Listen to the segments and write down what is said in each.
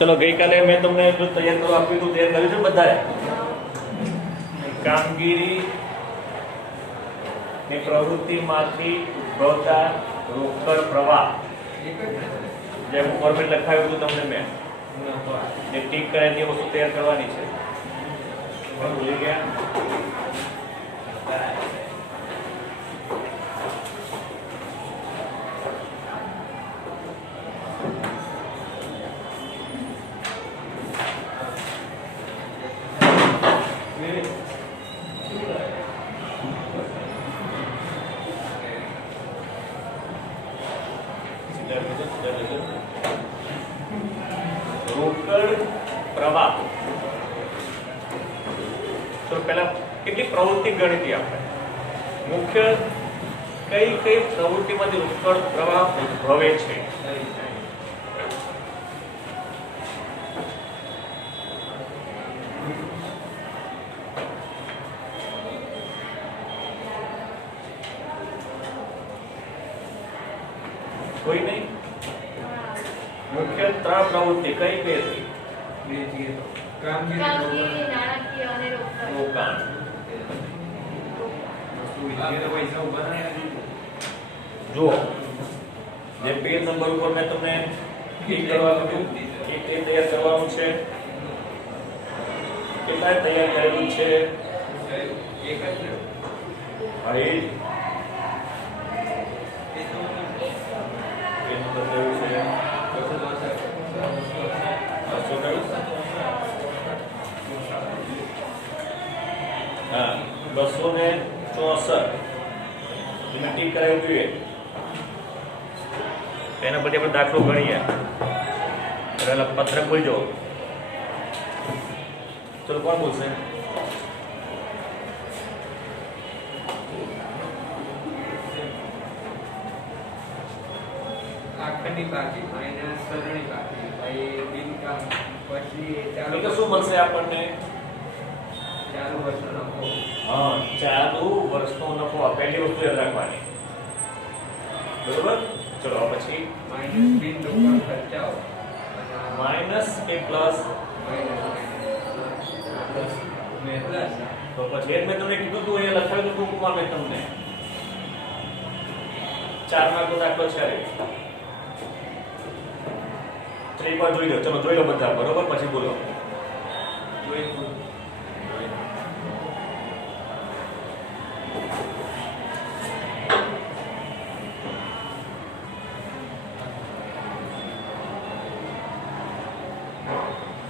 चलो गई काले मैं तुमने जो तैयार करो आप तो तैयार કર્યું છે બધાએ કામગીરી ની પ્રવૃત્તિમાંથી ઉદ્ભવતા રોકડ પ્રવાહ જે ફોર્મેટ લખાયું હતું તમને મેં જે ટીક કરાય તે વસ્તુ તૈયાર કરવાની છે ભૂલી ગયા રોકડ પ્રવાહ તો પહેલા કેટલી પ્રવૃત્તિ ગણી હતી આપણે મુખ્ય કઈ કઈ પ્રવૃત્તિમાંથી રોકડ પ્રવાહ ઉદ્ભવે છે કોઈ નહીં મુખ્ય ત્રણ પ્રવૃત્તિ કઈ કઈ હતી કામગીરી નાણાકીય અને રોકાણ જુઓ જે પેજ નંબર ઉપર મેં તમને ક્લિક કરવાનું હતું એ તૈયાર કરવાનું છે કેટલા તૈયાર કરેલું છે હવે हाँ 264 तुम्हें टिक कराવી જોઈએ એના પછી આપણે દાખલો ગણીએ પહેલા પત્રક બોલજો ચલો કોણ બોલશે આખની બાકી માઈનસ સરણી બાકી ભાઈ બિનકામ પછી ચાલુ શું મળશે આપણને ચાલુ વર્ષનો નફો હા ચાલુ વર્ષનો નફો પહેલી વસ્તુ યાદ રાખવાની બરોબર ચલો પછી માઈનસ બિન રોકડ ખર્ચાઓ માઈનસ કે પ્લસ પ્લસ તો પછી એક મેં તમને કીધું હતું અહીંયા લખાયું હતું ટૂંકમાં મેં તમને 4 માર્કનો દાખલો છે એક વાર જોઈ લો ચલો જોઈ લો બધા બરોબર પછી બોલો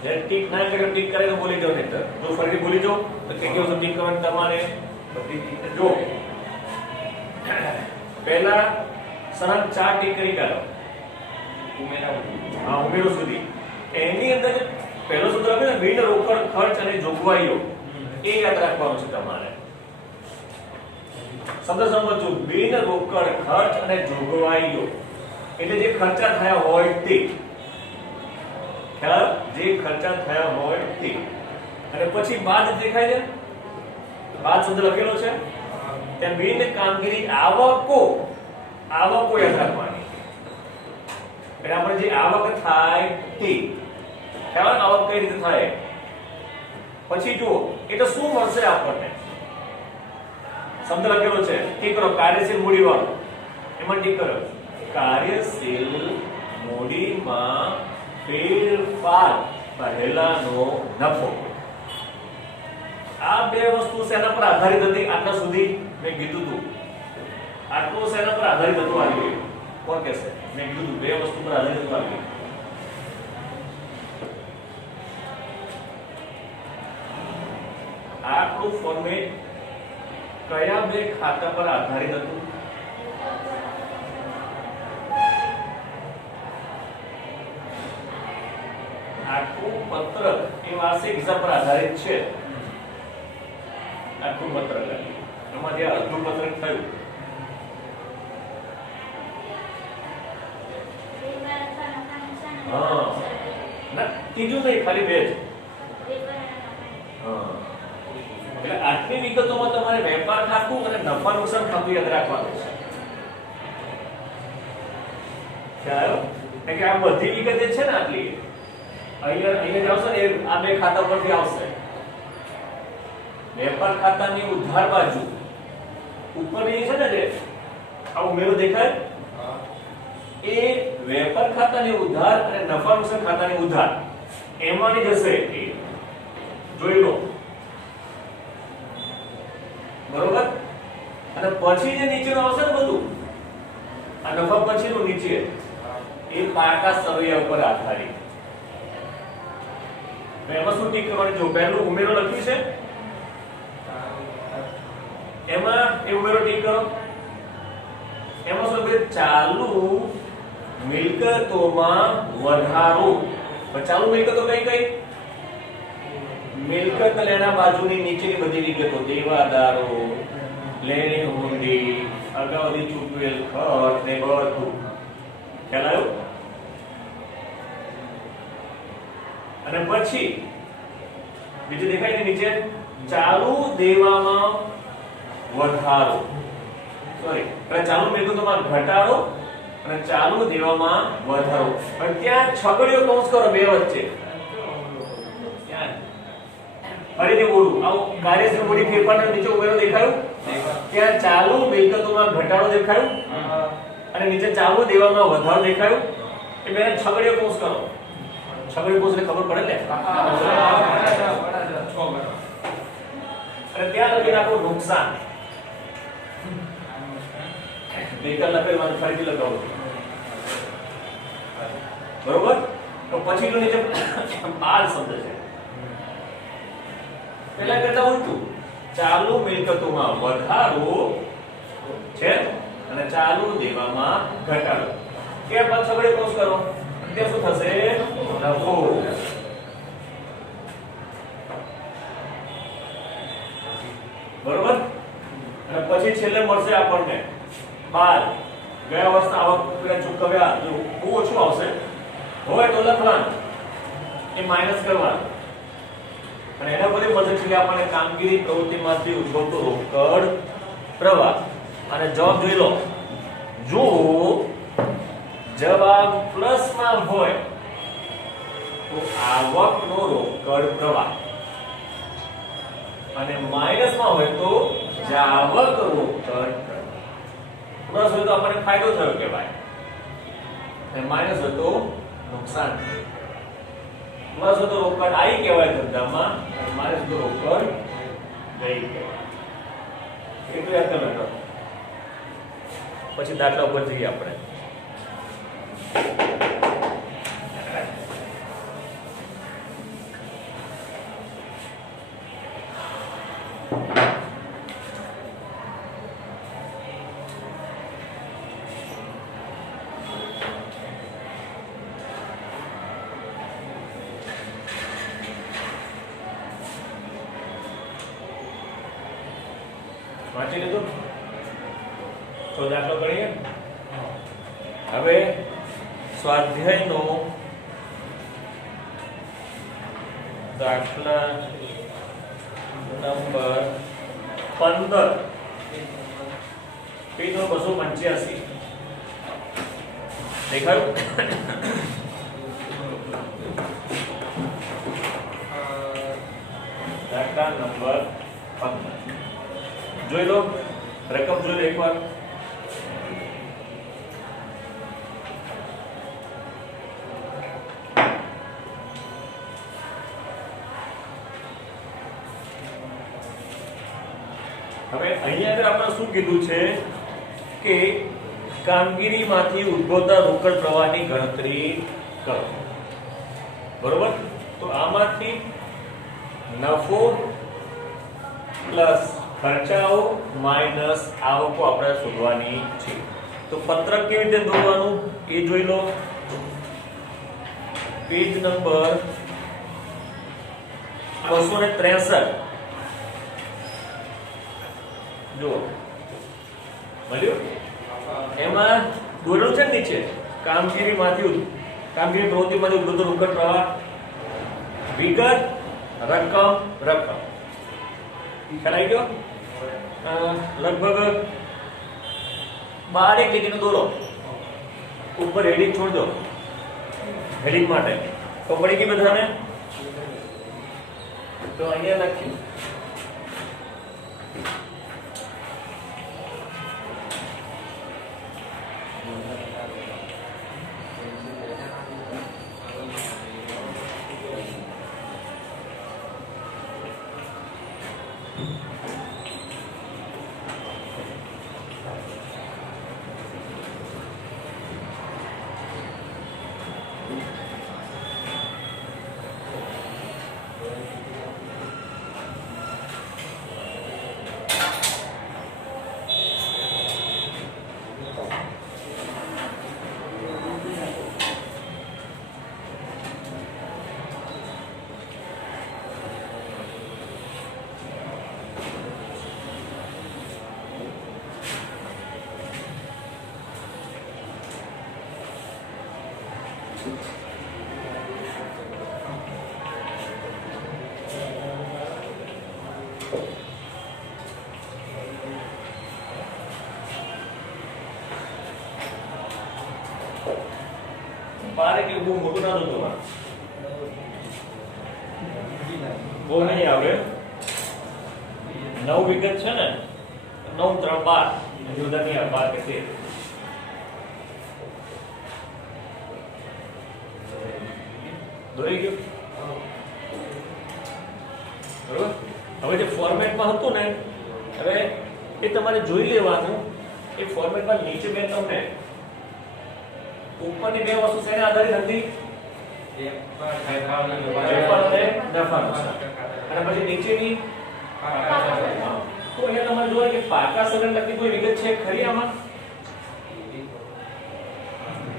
જે ટીક ના કરે ટીક કરે તો બોલી જાઓ નહીતર જો ફરીથી બોલી જાઓ તો કે કેવું ટીક કરવાનું તમારે બધી જો પહેલા સરળ 4 ટીક કરી કાઢો હા ઉમેરો સુધી એની અંદર જે પહેલો સૂત્ર આપે ને બિન રોકડ ખર્ચ અને જોગવાઈઓ એ યાદ રાખવાનું છે તમારે શબ્દ સમજો બિન રોકડ ખર્ચ અને જોગવાઈઓ એટલે જે ખર્ચા થયા હોય તે ખ્યાલ જે ખર્ચા થયા હોય તે અને પછી બાદ દેખાય છે બાદ શબ્દ લખેલો છે ત્યાં બિન કામગીરી આવકો યાદ રાખવાની એટલે આપણે જે આવક થાય તે ખ્યાલ આવક કઈ રીતે થાય પછી જુઓ એટલે શું મળશે આપણને શબ્દ લખેલો છે ઠીક કરો કાર્યશીલ મૂડીવાળો એમાં ઠીક કરો કાર્યશીલ મૂડીમાં ફેરફાર પહેલાનો નફો આ બે વસ્તુ શેના પર આધારિત હતી આટલા સુધી મેં કીધું હતું આટલું શેના પર આધારિત હતું આવી કોણ કહેશે મેં કીધું બે વસ્તુ પર આધારિત હતું આવી આટલું ફોર્મેટ કયા બે ખાતા પર આધારિત હતું આખું પત્રક એ વાર્ષિક હિસાબ પર આધારિત છે આખું પત્રક એમાં જે અડધું પત્રક થયું હા ના ત્રીજું નહીં ખાલી બે જ હા એટલે આટલી વિગતોમાં તમારે વેપાર ખાતું અને નફા નુકસાન ખાતું યાદ રાખવાનું છે ખ્યાલ કે આ બધી વિગત છે ને આટલી અહીંયા જ આવશે ને આ બે ખાતા પરથી આવશે. વેપાર ખાતાની ઉધાર બાજુ ઉપરની છે ને જે આ ઉમેરો દેખાય એ વેપાર ખાતાની ઉધાર અને નફા નુકસાન ખાતાની ઉધાર એમાંની જશે એ જોઈ લો બરોબર. અને પછી જે નીચેનું આવશે ને બધું આ નફા પછીનું નીચે એ પાકા સરવૈયા ઉપર આધારિત. એમાં શું ટીક કરવાની? જો પહેલું ઉમેરો લખ્યું છે એમાં એ ઉમેરો ટીક કરો. એમાં શું લખ્યું? ચાલુ મિલકતોમાં વધારો. ચાલુ મિલકતો કઈ કઈ? મિલકત લેણા બાજુની નીચેની બધી વિગતો, દેવાદારો, લેણી હુંડી, અગાઉથી ચૂકવેલ ખર્ચ ને બધું. ખ્યાલ આવ્યો? અને પછી બીજું દેખાય ને નીચે ચાલુ દેવામાં વધારો, સોરી ચાલુ મિલકતોમાં ઘટાડો અને ચાલુ દેવામાં વધારો. પણ ત્યાં છગડીયો કૌંસ કરો બે વચ્ચે. ફરીથી બોલું, આવું કાર્યશીલ મૂડી ફેરફારનો નીચે ઉમેરો દેખાયો, ત્યાં ચાલુ મિલકતોમાં ઘટાડો દેખાયો અને નીચે ચાલુ દેવામાં વધારો દેખાયો. એ બેને છગડીયો કૌંસ કરો. છગડીયો કૌંસ એટલે ખબર પડે ને. અને ત્યાં લખી નાખો નુકસાન. ગઈકાલ લખેલું મને ફરીથી લખાવું બરોબર. તો પછી નીચે બાદ શબ્દ છે પેલા કરતા ઉલટું. ચાલુ મિલકતોમાં વધારો છે અને ચાલુ દેવામાં ઘટાડો. કે બાદ છગડીયો કૌંસ કરો. ત્યાં શું થશે? નફો. બરોબર. અને પછી છેલ્લે મળશે આપણને 12. ગયા વર્ષના આવક ચૂકવ્યા જો બહુ ઓછું આવશે હોય તો લખવાનું, એ માઈનસ કરવાનું. અને એના પછી મળશે છે કે આપણને કામગીરી પ્રવૃત્તિમાંથી ઉદ્ભવતો રોકડ પ્રવાહ. અને જવાબ જોઈ લો. જો જવાબ પ્લસમાં હોય તો આવકનો રોકડ પ્રવાહ અને માઈનસમાં હોય તો જાવક રોકડ પ્રવાહ. પ્લસ હોય તો આપણને ફાયદો થયો કહેવાય અને માઈનસ હોય તો નુકસાન. પ્લસ હોય તો રોકડ આવી કહેવાય ધંધામાં અને માઈનસ તો રોકડ ગઈ કહેવાય. એટલું યાદ કરી લો. પછી દાખલા ઉપર જઈએ આપણે. વાંચી લીધું? તો દાખલો કરીએ. હવે સ્વાધ્યાયનો દાખલા નંબર 15 પેજ 285 દેખાયું? દાખલા નંબર 15 જોઈ લો. રકમ જોઈ લો એકવાર. હવે અહીંયા આગળ આપણે શું કીધું છે કે કામગીરીમાંથી ઉદ્ભવતા રોકડ પ્રવાહની ગણતરી કરો. બરોબર. તો આમાંથી નફો પ્લસ ખર્ચાઓ માઈનસ આવકો આપણે શોધવાની છે. તો પત્રક કેવી રીતે દોરવાનું એ જોઈ લો. પેજ નંબર 263 જો મળ્યું. એમાં દોરેલું છે નીચે કામગીરી પ્રવૃત્તિમાંથી ઉદ્ભવતો રોકડ પ્રવાહ, વિગત, રકમ. ખ્યાલ આવી ગયો? લગભગ 12 એક લીટીનો દોરો. ઉપર હેડિંગ છોડ દો હેડિંગ માટે. તો પડી ગઈ બધાને? તો અહીંયા લખ્યું બાર એટલે બહુ મોટું ના દોતો બહુ નહીં આવે 9 વિગત છે ને 9 3 12 જુદા નહીં આવે 12 કે 13 દોરી ગયું બરોબર. હવે જે ફોર્મેટમાં હતું ને હવે એ તમારે જોઈ લેવાનું એ ફોર્મેટમાં નીચે મેં તમને ઉપરની બે વસ્તુ શેને આધારિત હતી? વેપાર અને નફાનું છે. અને પછી નીચેની તો અહીંયા તમારે જોવા કે પાકા સગન લખી કોઈ વિગત છે ખરી આમાં?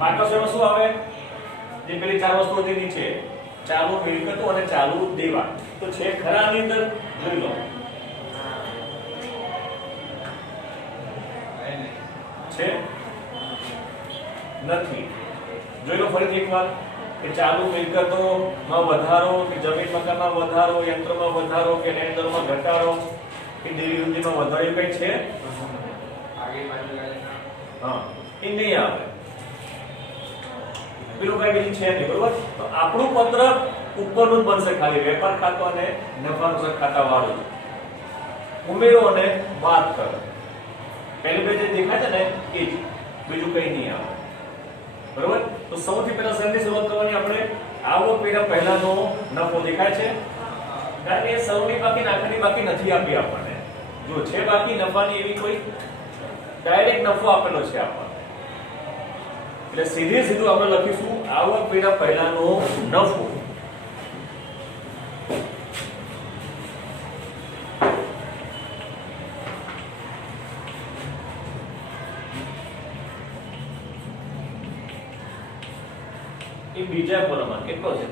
પાકા સગન શું આવે? જે પેલી ચાર વસ્તુ હતી નીચે ચાલુ મિલકતો અને ચાલુ દેવા તો છે ખરા આની અંદર? જોઈ લો છે નથી. જોઈ લો ફરીથી એકવાર કે ચાલુ મિલકતોમાં વધારો કે જમીન મકાનમાં વધારો, યંત્રમાં વધારો કે લેણદારોમાં ઘટાડો કે દેવી ઉદ્યોગમાં વધારો એવું કઈ છે? હા એ નહીં આવે. પેલું કઈ બીજું છે નહીં બરોબર. તો આપણું પત્ર ઉપરનું જ બનશે ખાલી વેપાર ખાતું અને નફા ખાતા વાળું. ઉમેરો અને વાત કરો પહેલી બે જે દેખાય છે ને એ જ, બીજું કઈ નહીં આવે બરોબર. તો સૌથી પહેલા સરની શરૂઆત કરવાની આપણે આવક વેરા પહેલાનો નફો દેખાય છે કારણ કે સૌની બાકી નાખવાની બાકી નથી આપી આપણને. જો છે બાકી નફાની એવી કોઈ ડાયરેક્ટ નફો આપેલો છે આપણને એટલે સીધે સીધું આપણે લખીશું આવક વેરા પહેલાનો નફો. એ બીજા કોલમમાં કેટલો છે?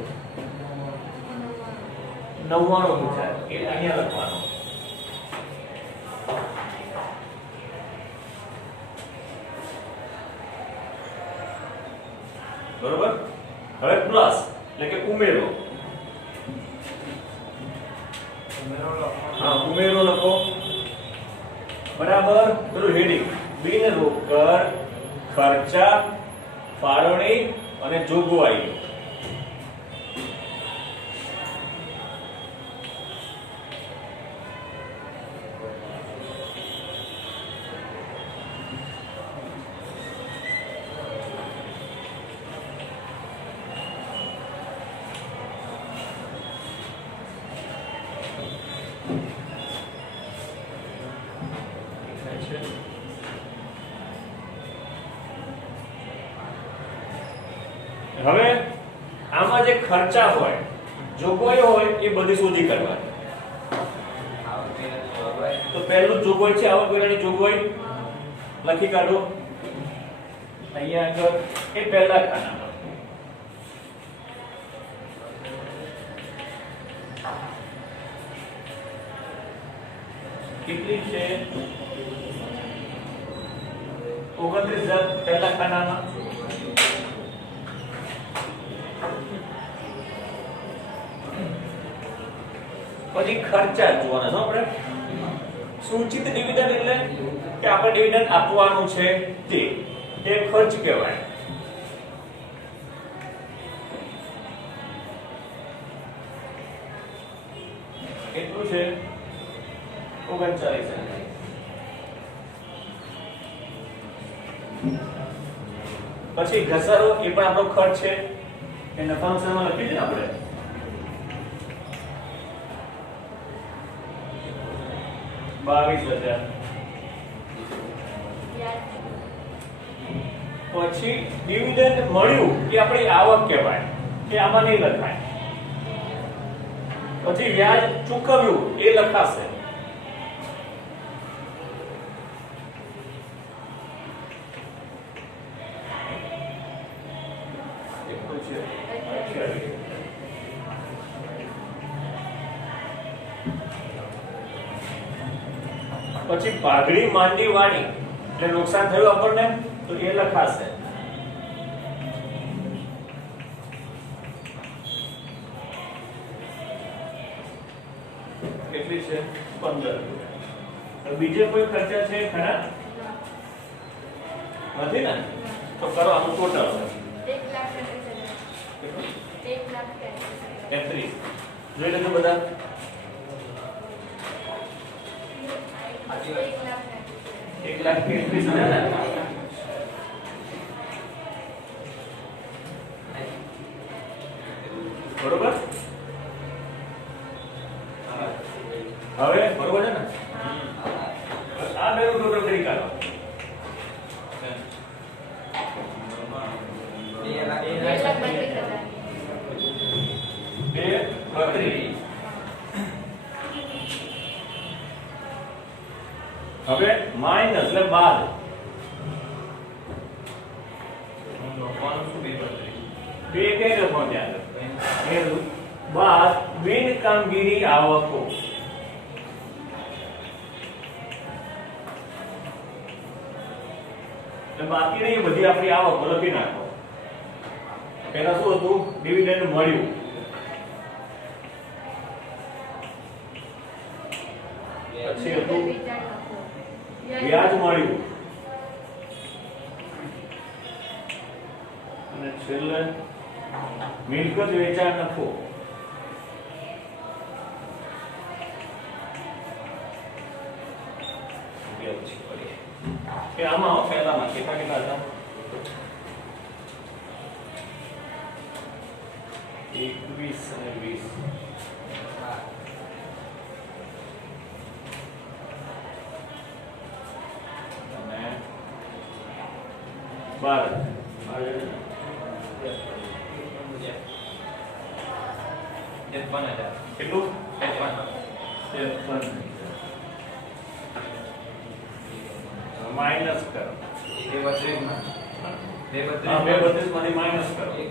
99 છે એ અહીંયા લખવાનો. બરોબર. હવે પ્લસ એટલે કે ઉમેરો. હા ઉમેરો લખો બરાબર. પેલું હેડિંગ બિન રોકડ ખર્ચા ફાળવણી અને જોગવાઈ. હવે આમાં જે ખર્ચા હોય જોગવાઈ હોય એ બધી શોધી કાઢવાની. તો પહેલું જોગવાઈ છે આવક વેરાની જોગવાઈ લખી કાઢો અહીંયા આગળ એ પહેલા ખાનામાં. કેટલી છે? 29,000 પહેલા ખાનામાં. પછી ખર્ચા જોવાના છે આપણે. સૂચિત ડિવિડન્ડ એટલે કે આપણે ડિવિડન્ડ આપવાનું છે તે ખર્ચ કહેવાય. કેટલું છે 39,000 પછી ઘસારો એ પણ આપણો ખર્ચ છે એ નફા નુકસાનમાં લખી છે ને આપણે ₹22,000 પછી ડિવિડન્ડ મળ્યું એ આપણી આવક કહેવાય કે આમાં નહીં લખાય પછી વ્યાજ ચૂકવ્યું એ લખાશે પછી પાઘડી માંડી વાળી એટલે નુકસાન થયું આપણને તો એ લખાશે કેટલી છે 15 બીજે કોઈ ખર્ચા છે ખરા નથી ને તો કરો આનું ટોટલ 33 જોઈ લેજો બધા 1,33,000 બરોબર હવે બરોબર છે ને આ બેનું ટોટલ કરી કાઢો 2,32,000 હવે માઈનસ એટલે બાદ બે કે લખો ત્યાં બાદ બિન કામગીરી આવકો બાકી નહીં બધી આપણી આવક લખી નાખો પહેલા શું હતું ડિવિડન્ડ મળ્યું પછી હતું વ્યાજ મળ્યું અને છેલ્લે મિલકત વેચાણ નફો કે આમાં પહેલામાં કેટલા કેટલા હતા 21 અને 20 કેટલું માઇનસ કરો 2,32 માંથી માઇનસ કરો 1,79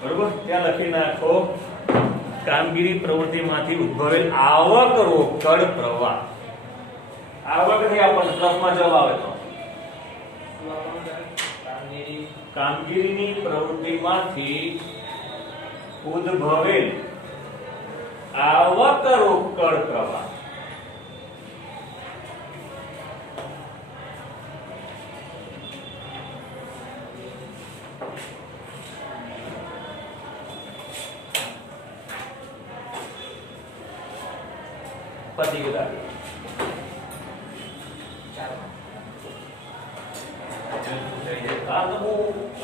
બરોબર ત્યાં લખી નાખો કામગીરી પ્રવૃત્તિમાંથી ઉદ્ભવેલ આવક રોકડ પ્રવાહ આવકથી આપણને પ્લસમાં જવાબ આવે તો કામગીરીની પ્રવૃત્તિમાંથી ઉદ્ભવેલ આવક રોકડ પ્રવાહ પતી ગયું આ તો બહુ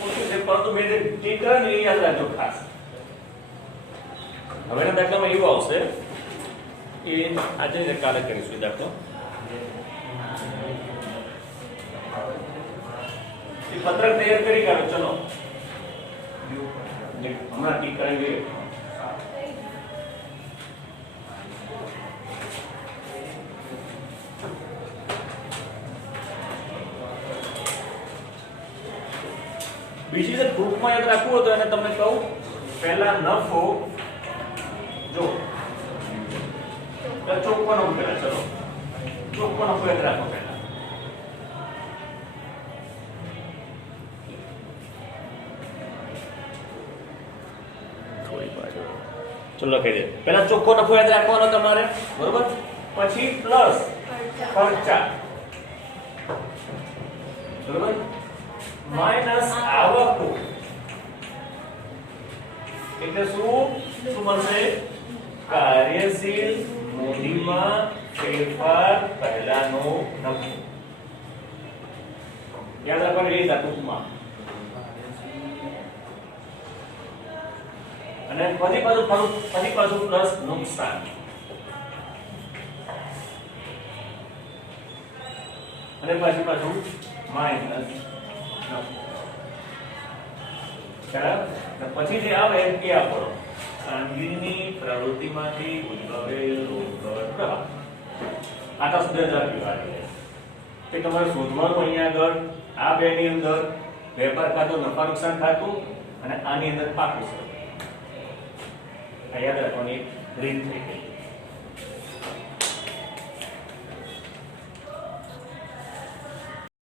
ઓછું છે પરંતુ મેં જે કરે ને એ યાદ રાખજો ખાસ હવેના દાખલામાં એવું આવશે એ આજે કાલે કરીશું દાખલો એ પત્રક તૈયાર કરી કાઢો ચલો હમણાં ટીક કરેંગે બીજી જે ગ્રુપમાં યાદ રાખવું હોય તો એને તમને કહું પહેલા નફો જો ચોખ્ખો નફો પહેલા ચલો ચોખ્ખો નફો યાદ રાખો પહેલા ચલો કહી દે પહેલા ચોખ્ખો નફો યાદ રાખવાનો તમારે બરોબર પછી પ્લસ ખર્ચા બરોબર માઇનસ આવકો એટલે શું મળશે? કાર્યશીલ મૂડીમાં ફેરફાર પહેલાનો નફો. યાદ રાખવાની રીત આ ટૂંકમાં. અને પછી પાછું પ્લસ નુકસાન. અને પાછું માઇનસ નફો. બરાબર? પછી જે આવે એ આપણો કામગીરીની પ્રવૃત્તિમાંથી ઉદ્ભવેલ રોકડ પ્રવાહ. આટલા સુધી રાખી કે તમારે શોધવાનું અહીંયા આગળ આ બે ની અંદર વેપાર ખાતું, નફા નુકસાન ખાતું અને આની અંદર પાકું છે. આ યાદ રાખવાની રીત થઈ ગઈ.